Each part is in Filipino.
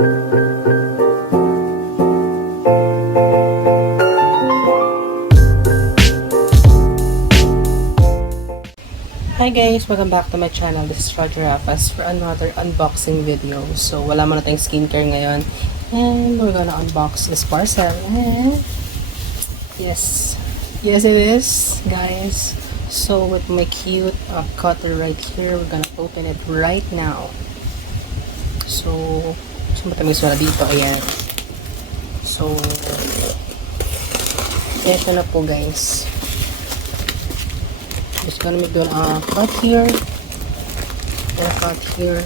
Hi guys! Welcome back to my channel. This is Roger Rafas for another unboxing video. So, wala muna tayong skincare ngayon. And we're gonna unbox this parcel. And yes. Yes, it is, guys. So, with my cute cutter right here, we're gonna open it right now. So, matamis wala dito. Ayan. So, ito na po, guys. Just gonna make a cut here and a cut here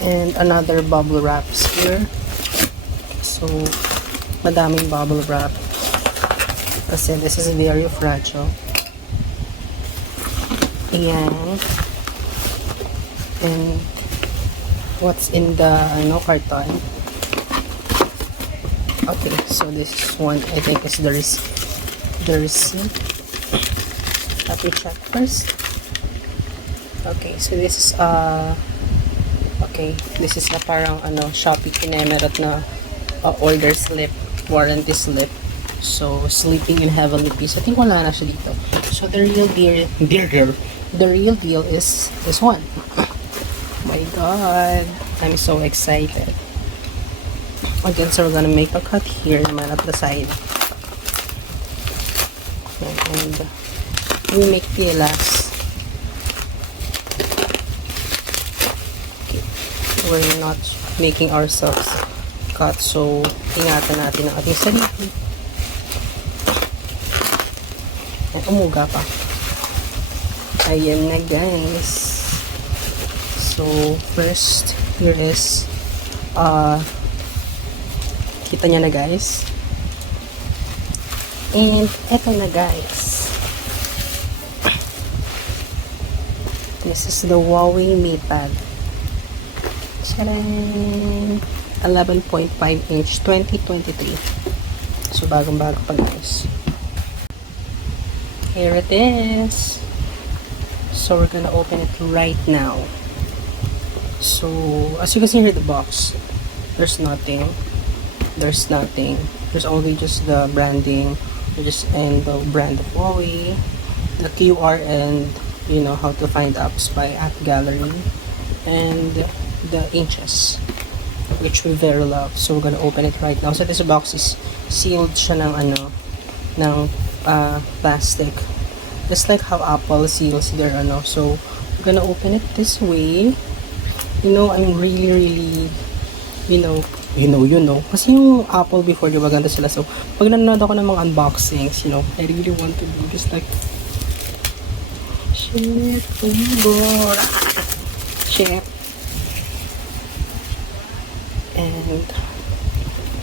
and another bubble wraps here. So madaming bubble wrap kasi this is very fragile. And what's in the carton? Okay, so this one I think is the receipt. Let me check first. Okay, so this is this is na parang Shopee kinemerot na order slip, warranty slip. So sleeping in heavenly peace. I think wala na siya dito. So the real deal is this one. My God, I'm so excited. Again, so we're gonna make a cut here naman at the side. And we make pilas. Okay. We're not making ourselves cut, so ingatan natin ang ating sarili. At umuga pa. Ayan na, guys. So first, here is kita niya na, guys. And eto na, guys. This is the Huawei MatePad. Tcharam! 11.5 inch, 2023. So, bagong-bago pa, guys. Here it is. So, we're gonna open it right now. So, as you can see here, the box, there's nothing. There's nothing. There's only just the branding, and the brand of Huawei, the QR, and how to find apps by App Gallery, and the inches, which we very love. So we're gonna open it right now. So this box is sealed siya ng plastic, just like how Apple seals their So we're gonna open it this way. I'm really kasi yung Apple before, diba ganda sila. So pag nanonood ako ng mga unboxings, I really want to do just like shit, shit. And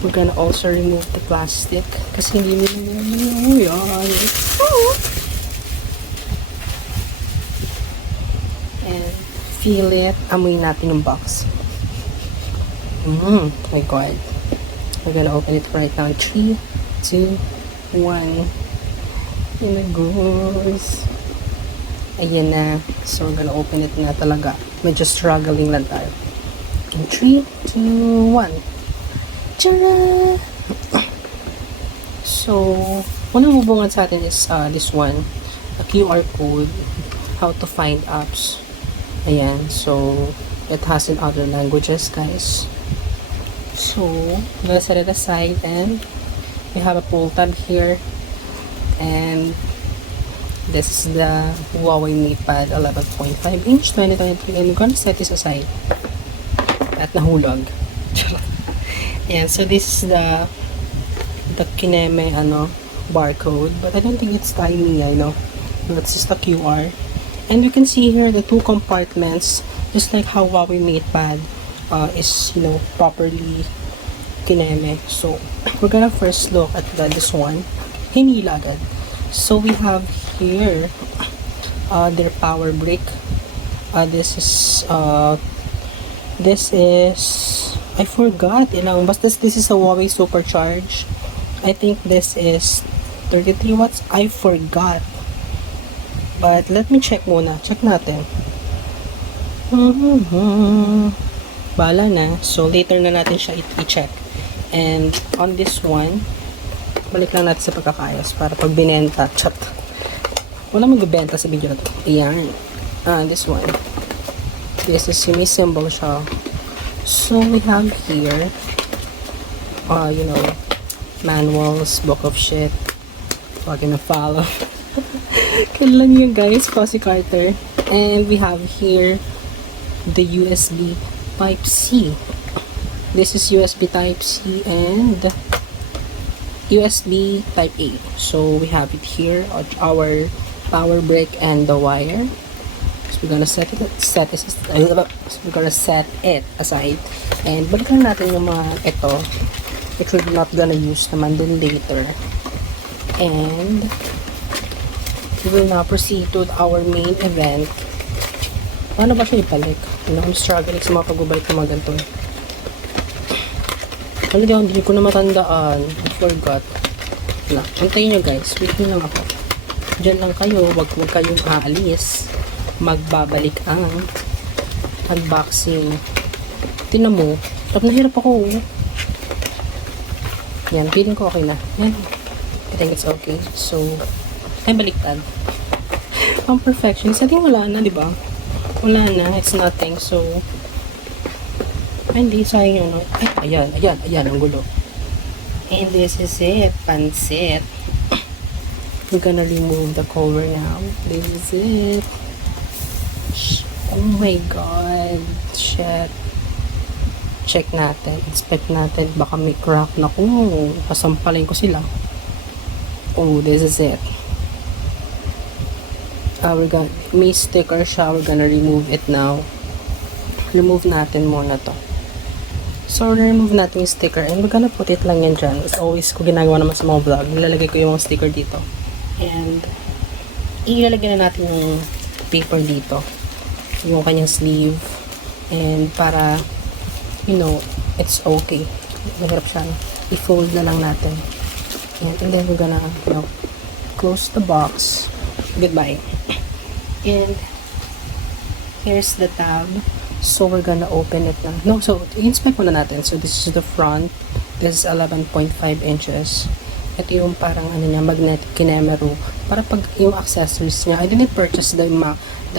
we're gonna also remove the plastic kasi hindi mo yan. And feel it. Amoy natin yung box. My God. We're gonna open it right now. 3, 2, 1. Here it goes. Ayan na. So, we're gonna open it na talaga. Medyo struggling lang tayo. In 3, 2, 1. Tara! So, unang hubungan sa atin is this one. A QR code. How to find apps. Ayan. So, it has in other languages, guys. So, I'm gonna set it aside, and we have a pull tab here. And this is the Huawei MatePad 11.5 inch 2023, and we're gonna set this aside at nahulog. Yeah, so this is the Kineme barcode, but I don't think it's tiny. It's just a QR, and you can see here the two compartments, just like how Huawei MatePad is properly Kineme. So we're gonna first look at this one. Hinila agad. So we have here their power brick. This is I forgot but this is a Huawei Supercharge. I think this is 33 watts. I forgot, but let me check muna. Check natin. bahala na. So, later na natin siya i-check. And, on this one, balik lang natin sa pagkakayos para pag binenta, chat. Wala magbibenta sa video na to. Ayan. This one. This is yung may symbol siya. So, we have here, you know, manuals, book of shit. Huwag na follow. Kailan yun guys, Posy Carter. And we have here the USB Type-C. This is USB Type-C and USB Type-A. So we have it here, our power brick and the wire. So we're gonna set it aside. And balikan natin yung mga ito, which we're not gonna use naman din later. And we will now proceed to our main event. Paano ba siya ibalik? I'm struggling sa mga pagbabalik ng mga ganito. Hindi ko na matandaan. I forgot. Antayin nyo guys. Wait nyo lang ako. Diyan lang kayo. Wag kayong aalis. Magbabalik ang unboxing. Tinan mo. Hirap ako. Yan. Feeling ko okay na. Yan. I think it's okay. So, ay baliktad. Ang perfection. Sa ating wala na, di ba? Wala na. It's nothing. So, hindi sayang yun. No? Ay, ayan. Ang gulo. And this is it. Pansit. We're gonna remove the cover now. This is it. Oh my god. Shit. Check natin. Inspect natin. Baka may crack na kung pasampalin ko sila. Oh, this is it. May sticker siya. We're gonna remove it now. Remove natin muna to. So, remove natin yung sticker and we're gonna put it lang yan dyan. As always, ko ginagawa naman sa mga vlog. Nilalagay ko yung mga sticker dito. And, ilalagay na natin yung paper dito. Yung kanyang sleeve. And, para, you know, it's okay. Mahirap siya. I-fold na lang natin. And then, we're gonna, you know, close the box. Goodbye. And here's the tab. So we're gonna open it now. No, so inspect muna natin. So this is the front. This is 11.5 inches. Ito yung parang ano niya, magnetic kinemero. Para pag yung accessories niya. I didn't purchase the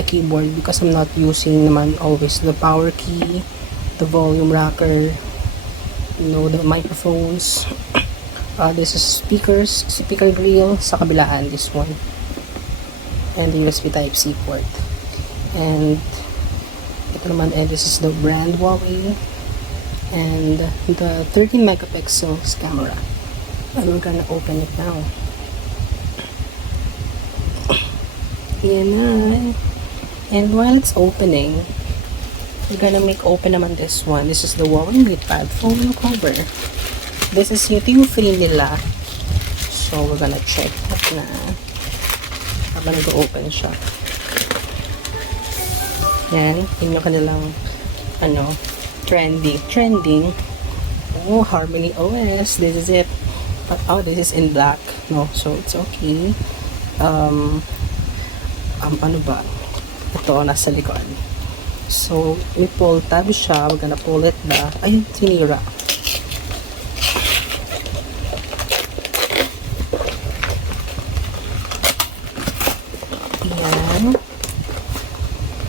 keyboard because I'm not using naman always the power key, the volume rocker, you know, the microphones. This is speaker grill sa kabilaan, this one. And the USB Type-C port. And ito naman, and this is the brand Huawei. And the 13 megapixels camera. And we're gonna open it now. Yan na. And while it's opening, we're gonna make open naman this one. This is the Huawei MatePad phone cover. This is yung free nila. So, we're gonna check that na. Habang nag-open siya. Yan. Yun yung kanilang, trending. Oh, Harmony OS. This is it. But, oh, this is in black. No, so it's okay. Ano ba? Ito, nasa likod. So, may pull tab siya. We're gonna pull it back. Ayun, tinira.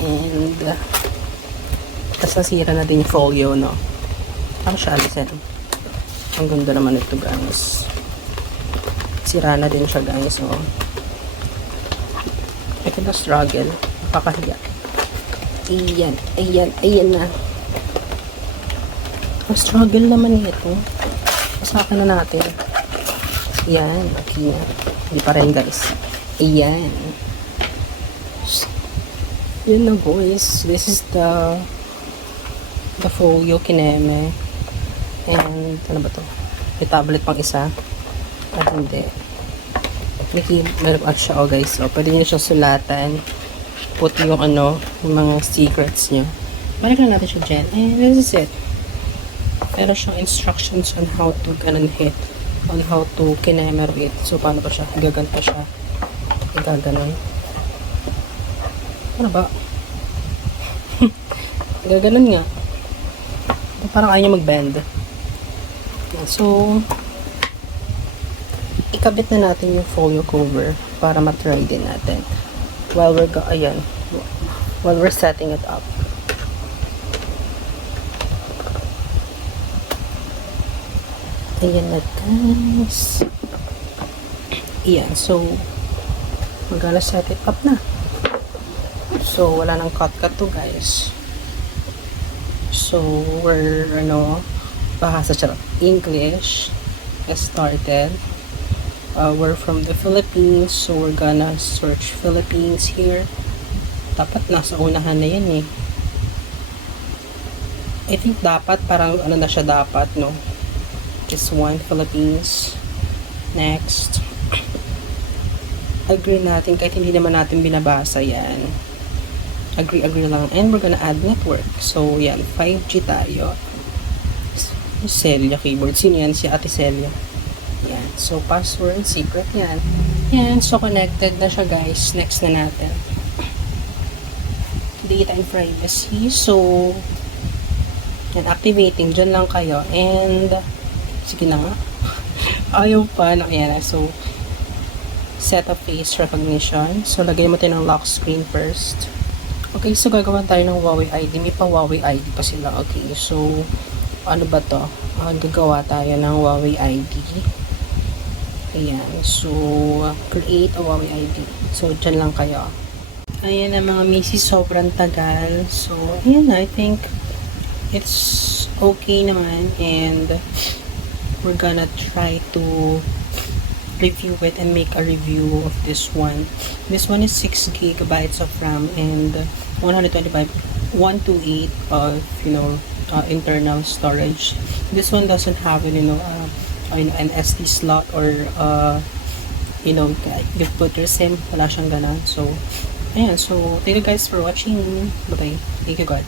And tas nasira na din yung folio, no? Ang siya alisin. Ang ganda naman ito, guys. Sira na din siya, guys, no? Ito na struggle. Nakakahiya. Ayan na. Ang struggle naman ito. Pasakan na natin. Ayan, okay na. Hindi pa rin, guys. Ayan. Yun na, boys. This is the folio kineme. And ano ba to? May tablet pang isa. At hindi. Meron siya, guys. So, pwede nyo siya sulatan. Put yung yung mga secrets nyo. Balik lang natin siya dyan. And this is it. Meron siyang instructions on how to hit. On how to kineme it. So, paano pa siya? Gaganto siya. Gaganon. Ano ba? Gaganon nga. parang ayaw niya mag-bend. So, ikabit na natin yung folio cover para matry din natin while we're setting it up. Ayan na guys. Ayan, so we're gonna set it up na. So wala nang cut to guys. So we're bahasa charot English started. We're from the Philippines, so we're gonna search Philippines here. Dapat nasa unahan na yan eh. I think dapat parang na siya dapat, no? This one, Philippines. Next. Agree natin kahit hindi naman natin binabasa yan. Agree lang. And we're gonna add network. So yan, 5G tayo. Celia keyboard. Sino yan? Si Ate Celia. Yan. So, password, secret yan. Yan. So, connected na siya, guys. Next na natin. Data and privacy. So, yan. Activating. Diyan lang kayo. And, sige na nga. Ayaw pa. Yan. So, set of face recognition. So, lagay mo tayo ng lock screen first. Okay. So, gagawan tayo ng Huawei ID. May pa Huawei ID pa sila. Okay. So, ano ba to? Gagawa tayo ng Huawei ID. Ayan. So, create a Huawei ID. So, dyan lang kayo. Ayan na mga misis. Sobrang tagal. So, ayan na. I think it's okay naman. And we're gonna try to review it and make a review of this one. This one is 6 gigabytes of RAM and 128 of, internal storage. This one doesn't have an SD slot or you put your SIM, wala siyang ganun. So ayan, so thank you guys for watching. Bye bye. Thank you God.